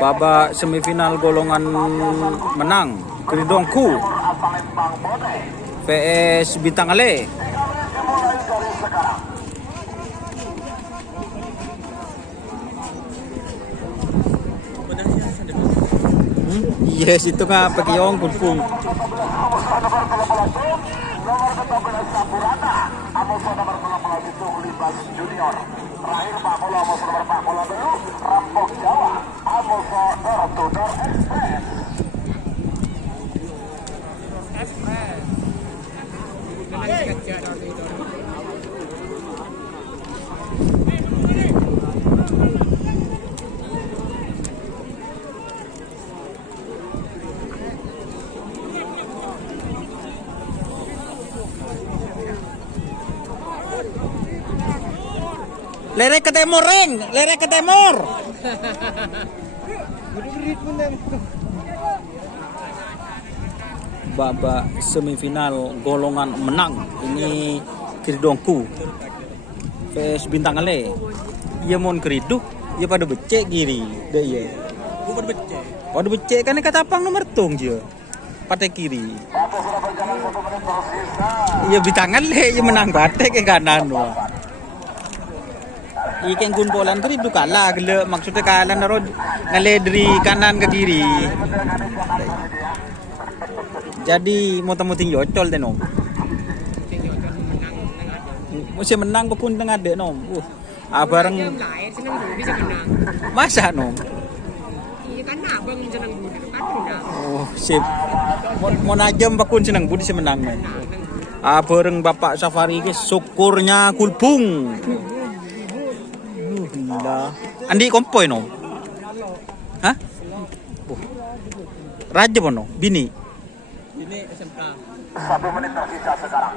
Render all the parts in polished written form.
Babak semifinal golongan menang Keridongku vs Bintang Ale. Yes, itu nggak pakai yang kurkung. Lerek ke timur, Reng. Lerek ke timur. Babak semifinal golongan menang. Ini Keridongku vs Bintang Ale. Ia mon keriduk, ia pada becek kiri. Deh iya. Bukan becek. Pada becek kan kata apang nomor tung je. Patai kiri. Ia Bintang Ale ia menang patai ke kanan. Ikan gun polan tu itu kalah gele maksudnya kalah naro ngale dari kanan ke kiri. Jadi muting yocol deh nom. Mesti menang pun tengah deh nom. Bareng masa nom. Oh sip. Mau najam pakun senang budi semenang. Bareng Bapak Safari ke syukurnya kulpung. Gila. Andi kompoi no? Hah? Oh. Raja bono, bini. Ini SMK. 1 menit tersisa sekarang.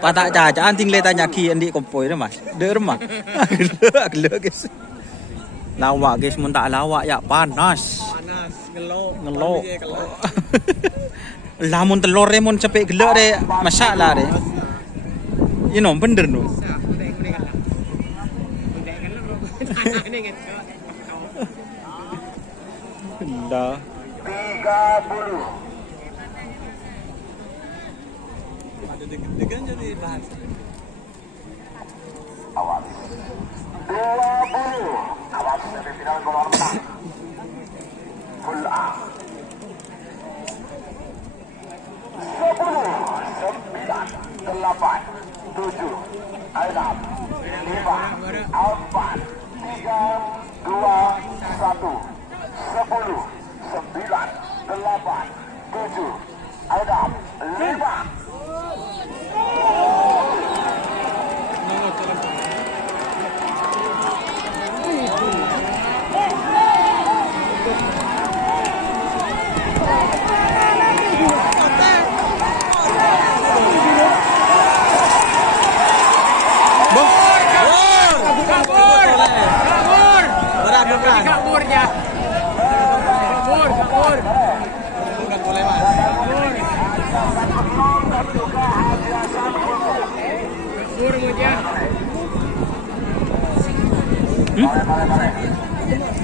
Patak caca anting le tanya ki andi kompoi ne Mas. Deur mah. Gelo guys. Lawak guys mun tak lawak ya panas. Panas, Ngelo. Lamun telur re mun cepet gelo re masak lah re. Ini bener no. Dah. 30. Ada deg-degan jadi bahas. Awas. 20. Awas semifinal golongan menang. Full A. 10, 9, 8, 7, 6, 5, 4, 3, 2, 1. 10, 9, 8, 7, 6, 5.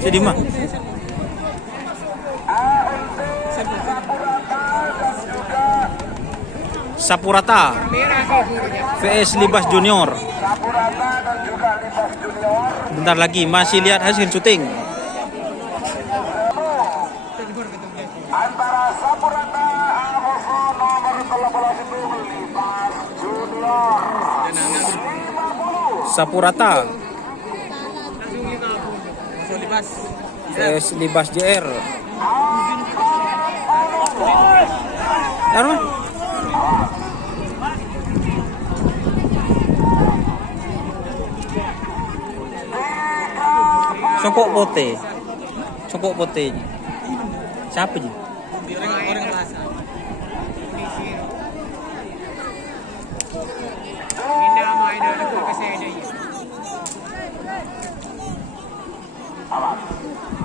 Jadi mah. Sapurata vs Libas Junior. Bentar lagi masih lihat hasil syuting. Antara Sapurata nomor 13 itu Libas Junior. Sapurata Libas. vs Libas JR. Taruh. Sokok pote. Sokok pote. Siapa je? Orang bahasa.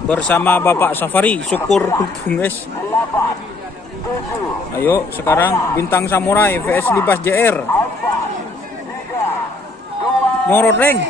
Bersama Bapak Safari, syukur kulpung guys. Ayo sekarang Bintang Samurai vs Libas JR. Morot Reng.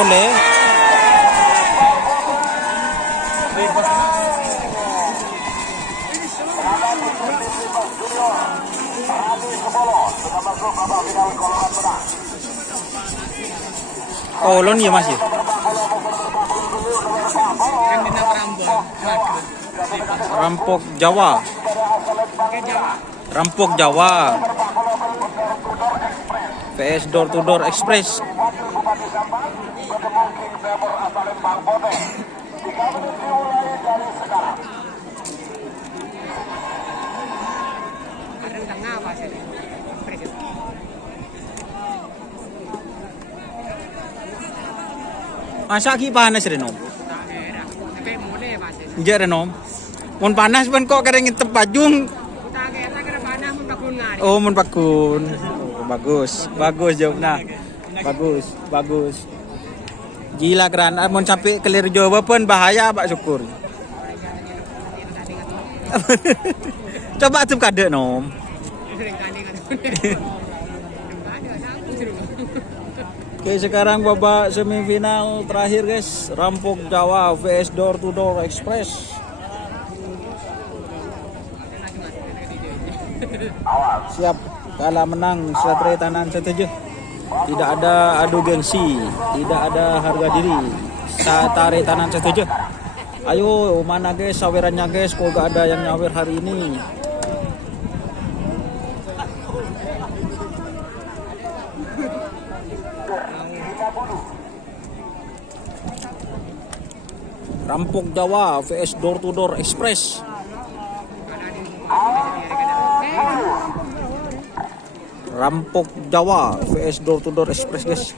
Pole. Oh, lon ya masih. Kan dina Prambon. Rampok Jawa. Rampok Jawa. PS Door to Door Express. Masa ki panas Renom? Iya Renom. Mun panas pun kok kering tempajung. Oh, mun pakun. Oh, bagus. Bagus jawabnya. Bagus, bagus. Gila keren. Mun sampai kelir Jawa pun bahaya Pak Syukur. Coba tuh kade Nom. Oke, sekarang babak semifinal terakhir guys, Rampok Jawa vs Door to Door Express. Siap, kalah menang Satria Tanan setuju. Tidak ada adu gengsi, tidak ada harga diri. Satria Tanan setuju. Ayo mana guys sawerannya guys, kok gak ada yang nyawer hari ini. Rampok Jawa vs Door to Door Express. Rampok Jawa vs Door to Door Express guys.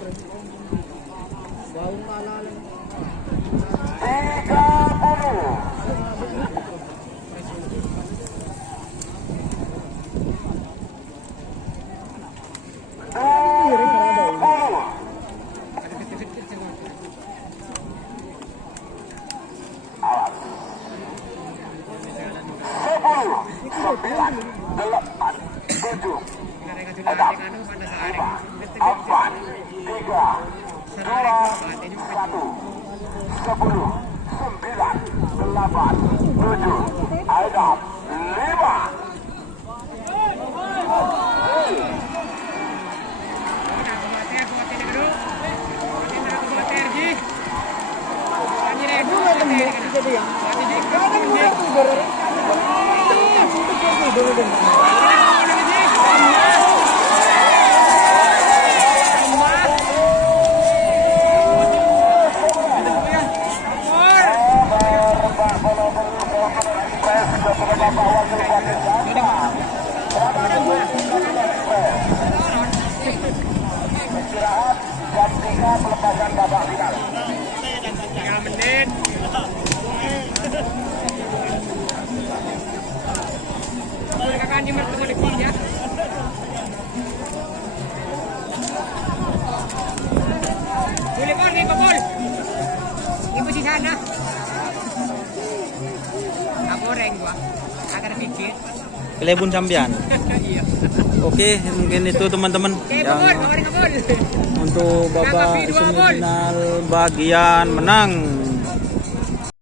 Kelebun sambian. Oke, mungkin itu teman-teman yang untuk babak semifinal bagian menang